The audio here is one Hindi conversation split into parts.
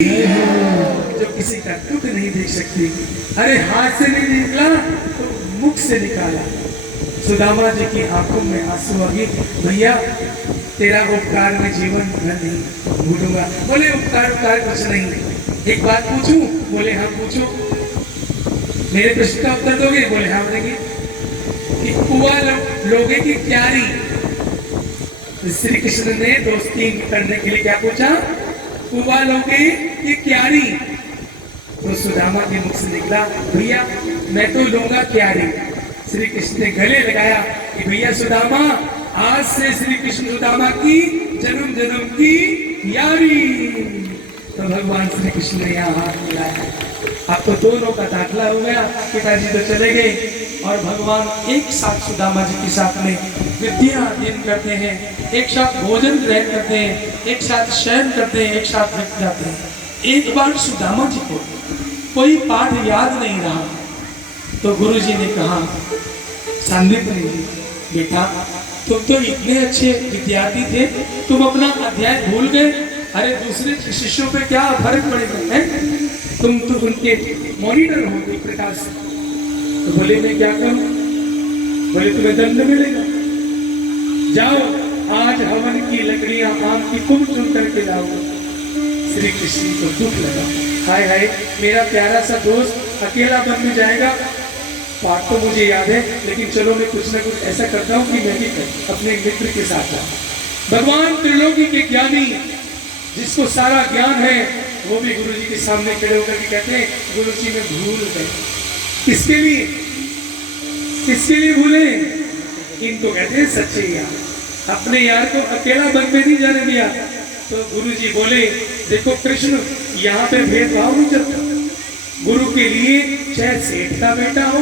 जो किसी का दुख नहीं देख सकती। अरे हाथ से नहीं निकला तो मुख से निकाला। सुदामा जी की आंखों में आंसू आ गए। भैया तेरा उपकार में जीवन भर नहीं भूलूंगा। बोले उपकार उपकार कुछ नहीं, एक बात पूछूं? बोले हाँ पूछो। मेरे प्रश्न का उत्तर दोगे? बोले हाँ देंगे। कि कुआ लोगे की क्यारी? श्री कृष्ण ने दोस्ती करने के लिए क्या पूछा? कुआ लोगे की क्यारी? तो सुदामा के मुख से निकला भैया मैं तो लूंगा क्यारी। श्री कृष्ण ने गले लगाया कि भैया सुदामा आज से श्री कृष्ण सुदामा की जन्म जन्म की यारी। तो भगवान श्री कृष्ण ने यहाँ हाथ मिलाया। अब तो दोनों का दाखला हो गया। पिताजी तो चले गए और भगवान एक साथ सुदामा जी के साथ में विद्या अध्ययन करते हैं, एक साथ भोजन ग्रहण करते हैं, एक साथ शयन करते हैं, एक साथ व्यक्त जाते हैं। एक बार सुदामा जी को कोई पाठ याद नहीं रहा तो गुरु जी ने कहा सांदीपनि जी बेटा तुम तो इतने अच्छे विद्यार्थी थे, तुम अपना अध्याय भूल गए। अरे दूसरे शिष्यों पे क्या फर्क पड़ेगा है? तुम तो उनके मॉनिटर हो एक प्रकार से। तो बोले मैं क्या करूं? बोले तुम्हें दंड मिलेगा। जाओ आज हवन की लकड़ियां आम की कुम चुन करके लाओ। श्री कृष्ण को दुख लगा, हाय हाय मेरा प्यारा सा दोस्त अकेला बन में जाएगा। पाठ तो मुझे याद है लेकिन चलो मैं कुछ ना कुछ ऐसा करता हूँ कि मैं भी अपने मित्र के साथ जाऊं। भगवान त्रिलोकी के ज्ञानी जिसको सारा ज्ञान है वो भी गुरु जी के सामने खड़े होकर के कहते हैं गुरु जी मैं भूल गए। किसके लिए? किसके लिए भूले? इनको कहते हैं सच्चे यार। अपने यार को अकेला बन में नहीं जाने दिया। तो गुरु जी बोले देखो कृष्ण यहाँ पे भेदभाव नहीं चलता। गुरु के लिए चाहे सेठ का बेटा हो,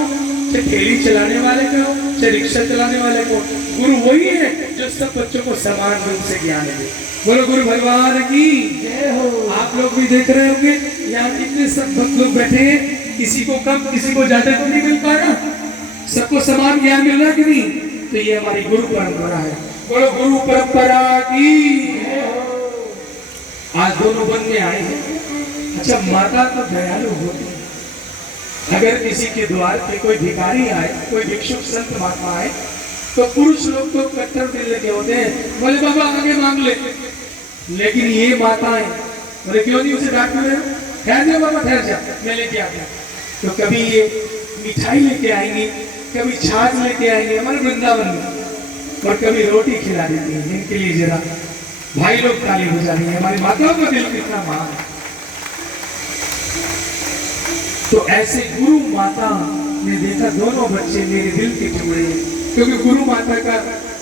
चाहे ठेली चलाने वाले का हो, चाहे रिक्शा चलाने वाले को, गुरु वही है जो सब बच्चों को समान रूप से ज्ञान दे। बोलो गुरु भगवान की जय हो। आप लोग भी देख रहे होंगे यहाँ कितने सब भक्त लोग बैठे हैं, किसी को कम किसी को ज्यादा तो नहीं मिल पा रहा, सबको समान ज्ञान मिल रहा कि नहीं? तो ये हमारी गुरु परंपरा है। बोलो गुरु परंपरा की। आज दोनों वन में आए हैं। अच्छा माता तो दयालु होती है। अगर किसी के द्वार पे कोई भिखारी आए, कोई भिक्षुक संत महात्मा आए तो पुरुष लोग तो कट्टर दिल लगे होते हैं, बोले बाबा आगे मांग ले। लेकिन ये माताएं बोले क्यों नहीं उसे डांट रहे? ठहर जाओ बाबा ठहर जा मैं लेके आता हूं। तो कभी ये मिठाई लेके आएंगी, कभी छाछ लेके आएंगे हमारे वृंदावन में, और कभी रोटी खिला देती है। इनके लिए जरा भाई लोग ताली हो जा रही है। हमारी माताओं का दिल कितना महान है। तो ऐसे गुरु माता ने देखा दोनों बच्चे मेरे दिल के टुकड़े हैं, क्योंकि गुरु माता का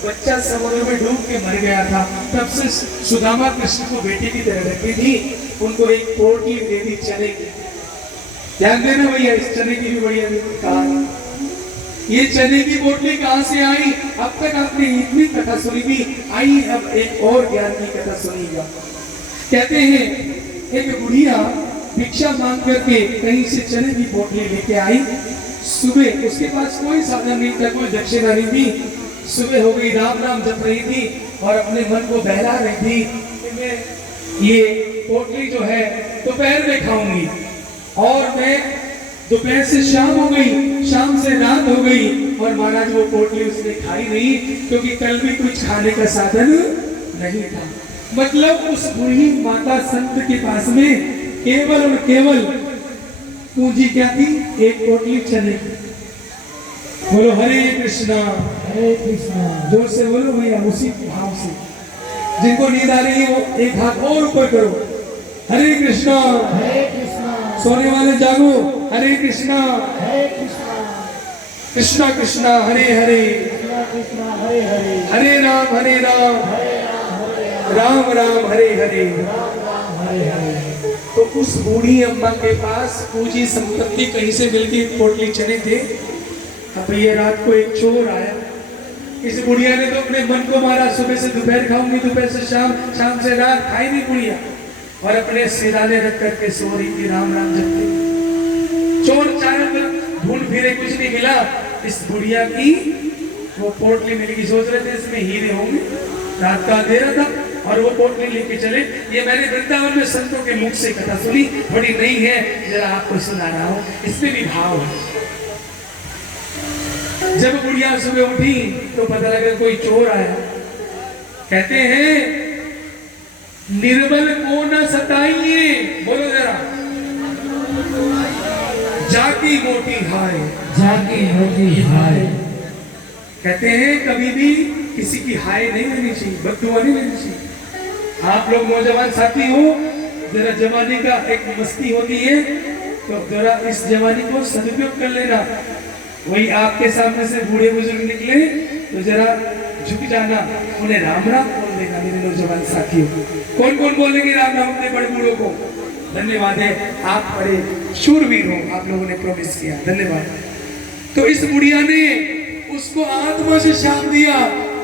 बच्चा समुद्र में डूब के मर गया था। तब से सुदामा कृष्ण को बेटे की तरह रखी थी। उनको एक पोटली दे दी चने की। ध्यान देना भैया इस चने की भी बढ़िया कहा। ये चने की पोटली कहां से आई? अब तक आपने इतनी कथा सुनी थी, आई अब एक और ज्ञान की कथा सुनिएगा। कहते हैं एक बुढ़िया भिक्षा मांग करके कहीं से चने की पोटली लेके आई। सुबह उसके पास कोई साधन नहीं था, कोई दक्षिणा नहीं थी। सुबह हो गई, राम राम जप रही थी और अपने मन को बहला रही थी कि मैं ये पोटली जो है दोपहर में खाऊंगी। और मैं दोपहर से शाम हो गई, शाम से रात हो गई और महाराज वो पोटली उसने खाई नहीं, क्योंकि कल भी कुछ खाने का साधन नहीं था। मतलब उस बूढ़ी माता संत के पास में केवल और केवल पूंजी क्या थी? एक पोटली चने की। बोलो हरे कृष्णा हरे कृष्णा। जोर से बोलो भैया उसी भाव से। जिनको नींद आ रही है वो एक हाथ और ऊपर करो। हरे कृष्णा हरे कृष्णा। सोने वाले जागो। हरे कृष्णा हरे कृष्णा। कृष्णा कृष्णा हरे हरे, कृष्णा हरे हरे, हरे राम राम राम हरे हरे। तो उस बूढ़ी अम्मा के पास पूंजी संपत्ति कहीं से मिलती पोटली चने थे। अब ये रात को एक चोर आया। इस बुढ़िया ने तो अपने मन को मारा, सुबह से दोपहर खाऊंगी, दोपहर से शाम, शाम से रात, खाई नहीं बुढ़िया। और अपने सिराने रख करके सो रही थी, राम राम जपती। चोर चारों तरफ ढूंढ फिरे, कुछ नहीं मिला। इस बुढ़िया की वो पोटली मिल गई। सोच रहे थे इसमें हीरे होंगे। रात का अंधेरा था, और वो पोटली लेके चले। ये मैंने वृंदावन में संतों के मुख से कथा सुनी, थोड़ी नई है, जरा आपको सुना रहा हूं। इसमें भी भाव है। जब बुढ़िया सुबह उठी तो पता लगा कोई चोर आया। कहते हैं निर्बल को न सताइए, बोलो जरा, जाकी मोटी हाय, जाकी मोटी हाय। कहते हैं कभी भी किसी की हाय नहीं लेनी चाहिए, बददुआ नहीं लेनी चाहिए। आप लोग नौजवान साथी हो, जरा जवानी का एक मस्ती होती है, तो जरा इस जवानी को सदुपयोग कर लेना। वही आपके सामने से बूढ़े बुजुर्ग निकले तो जरा झुक जाना, उन्हें राम राम बोल देना। मेरे नौजवान साथियों, कौन कौन बोलेंगे राम राम अपने बड़े बूढ़ों को? धन्यवाद है, आप बड़े शूरवीर हो, आप लोगों ने प्रॉमिस किया, धन्यवाद। तो इस बुढ़िया ने उसको आत्मा से शाप दिया।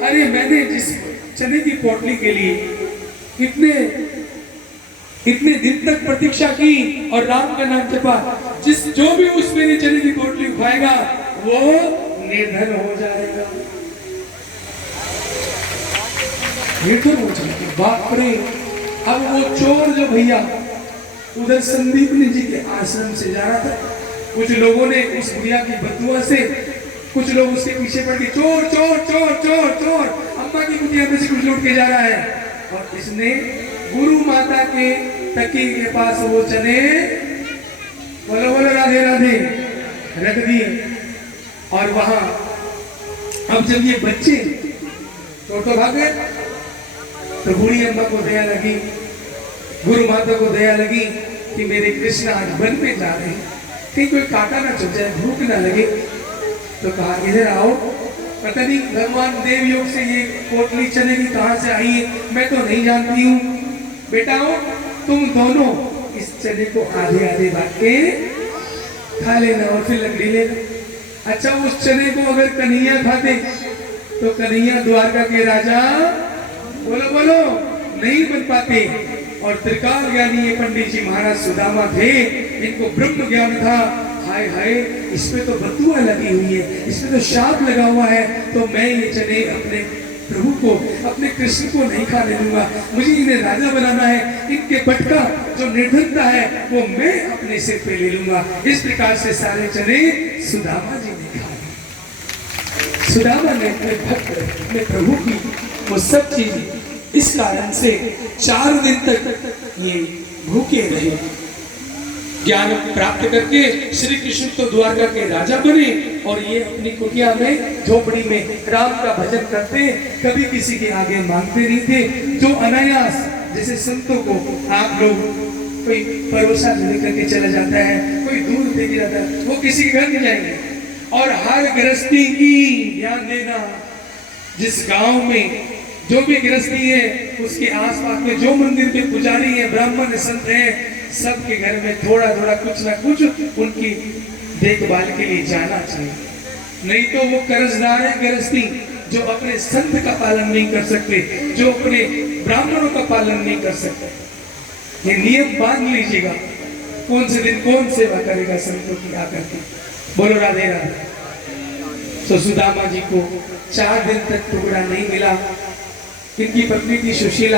अरे मैंने जिस चने की पोटली के लिए इतने दिन तक प्रतीक्षा की और राम का नाम जपा, जो भी उस मेरी चने की पोटली उठाएगा वो निर्धन हो जाएगा, निर्धन हो जाएगा। बाप रे! अब वो चोर जो भैया उधर संदीपनी जी के आश्रम से जा रहा था, कुछ लोगों ने उस बुढ़िया की बदुआ से, कुछ लोग उसके पीछे पड़ के चोर चोर चोर चोर चोर, अम्मा की कुटिया में से कुछ लूट के जा रहा है। और इसने गुरु माता के तकी के पास वो चने, बोलो बोलो राधे राधे, रख दिए। और वहां अब जब ये बच्चे तो भाग गए, तो बूढ़ी अम्मा को दया लगी, गुरु माता को दया लगी कि मेरे कृष्ण आज वन पे जा रहे हैं, कहीं कोई काटा ना चुभ जाए, भूख ना लगे। तो कहा इधर आओ, पता नहीं भगवान देव योग से ये पोटली चने की कहां से आई है, मैं तो नहीं जानती हूँ। बेटा हो तुम दोनों इस चने को आधे आधे बांट के खा लेना और फिर लकड़ी लेना। अच्छा, उस चने को अगर कन्हैया खाते तो कन्हैया द्वारका के राजा, बोलो बोलो, नहीं बन पाते। और त्रिकाल ज्ञानी ये पंडित जी महाराज सुदामा थे, इनको ब्रह्म ज्ञान था। हाय हाय, इसमें तो बदुआ लगी हुई है, इसमें तो शाप लगा हुआ है, तो मैं ये चने अपने प्रभु को, अपने कृष्ण को नहीं खाने दूंगा, मुझे इन्हें राजा बनाना है, इनके बटका जो निर्धनता है वो मैं अपने सिर पे ले लूंगा। इस प्रकार से सारे चने सुदामा जी ने खा लिए। सुदामा ने अपने भक्त, अपने प्रभु की वो सब चीज, इस कारण से 4 दिन तक ये भूखे रहे। ज्ञान प्राप्त करके श्री कृष्ण तो द्वारका के राजा बने, और ये अपनी कुटिया में, झोपड़ी में राम का भजन करते, कभी किसी के आगे मांगते नहीं थे। जो अनायास, जैसे संतों को आप लोग कोई परोसा लेकर के चला जाता है, कोई दूर लेके जाता है, वो किसी के घर नहीं जाएंगे। और हर गृहस्थी की ध्यान देना, जिस गांव में जो भी गृहस्थी है, उसके आसपास में जो मंदिर के पुजारी है, ब्राह्मण संत है, सबके घर में थोड़ा थोड़ा कुछ ना कुछ उनकी देखभाल के लिए जाना चाहिए। नहीं तो वो कर्जदार है गृहस्थी, जो अपने संत का पालन नहीं कर सकते, जो अपने ब्राह्मणों का पालन नहीं कर सकते। ये नियम बांध लीजिएगा, कौन से दिन कौन सेवा करेगा संतों की आकर के। बोलो राधे राधे। तो सुदामा जी को 4 दिन तक टुकड़ा नहीं मिला। इनकी पत्नी थी सुशीला,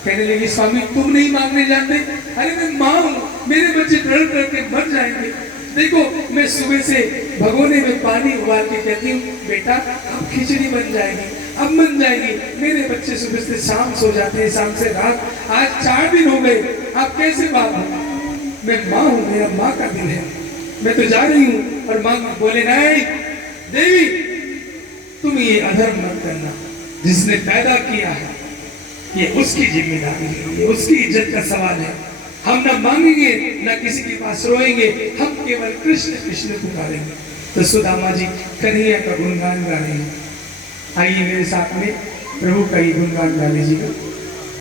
कहने लगी स्वामी तुम नहीं मांगने जानते? अरे मैं माँ हूँ, मेरे बच्चे डर डर के मर जाएंगे। देखो मैं सुबह से भगोने में पानी उबाल के कहती हूँ बेटा अब खिचड़ी बन जाएगी, अब बन जाएगी। मेरे बच्चे सुबह से शाम सो जाते हैं, शाम से रात, आज 4 दिन हो गए, आप कैसे बाप हो? मैं माँ हूँ, मेरा माँ का दिल है, मैं तो जा रही हूँ। और माँ बोले नहीं देवी, तुम ये अधर्म मत करना, जिसने पैदा किया है ये उसकी जिम्मेदारी है, ये उसकी इज्जत का सवाल है। हम न मांगेंगे न किसी के पास रोएंगे, हम केवल कृष्ण कृष्ण पुकारेंगे। तो सुदामा जी कन्हैया का गुणगान गा रहे हैं। आइए मेरे साथ में प्रभु का ही गुणगान गा लीजिएगा।